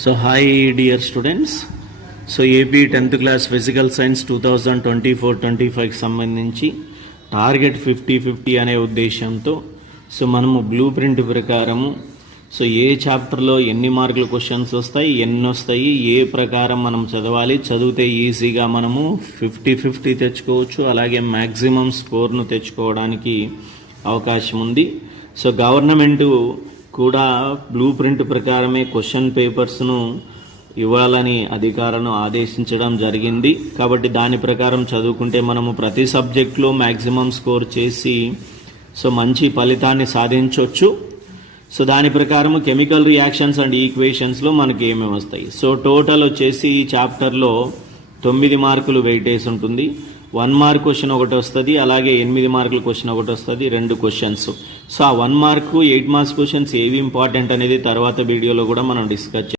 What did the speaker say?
So hi dear students. So AP 10th class physical science 2024-25 సంబంధించి target 50-50 అనే ఉద్దేశంతో so మనము బ్లూ ప్రింట్ ప్రకారము సో ఏ చాప్టర్లో ఎన్ని మార్కుల క్వశ్చన్స్ వస్తాయి, ఎన్ని వస్తాయి, ఏ ప్రకారం మనం చదవాలి, చదివితే ఈజీగా మనము 50-50 తెచ్చుకోవచ్చు, అలాగే మ్యాక్సిమం స్కోర్ను తెచ్చుకోవడానికి అవకాశం ఉంది. సో గవర్నమెంట్ కూడా బ్లూ ప్రింట్ ప్రకారమే క్వశ్చన్ పేపర్స్ను ఇవ్వాలని అధికారులను ఆదేశించడం జరిగింది. కాబట్టి దాని ప్రకారం చదువుకుంటే మనము ప్రతి సబ్జెక్టులో మ్యాక్సిమం స్కోర్ చేసి సో మంచి ఫలితాన్ని సాధించవచ్చు. సో దాని ప్రకారం కెమికల్ రియాక్షన్స్ అండ్ ఈక్వేషన్స్లో మనకి ఏమేమి వస్తాయి. సో టోటల్ వచ్చేసి ఈ చాప్టర్లో 9 మార్కులు వెయిటేజ్ ఉంటుంది. 1 మార్క్ క్వశ్చన్ ఒకటి వస్తుంది, అలాగే 8 మార్కుల క్వశ్చన్ ఒకటి వస్తుంది, 2 క్వశ్చన్స్. సో ఆ 1 మార్కు 8 మార్క్స్ క్వశ్చన్స్ ఏవి ఇంపార్టెంట్ అనేది తర్వాత వీడియోలో కూడా మనం డిస్కస్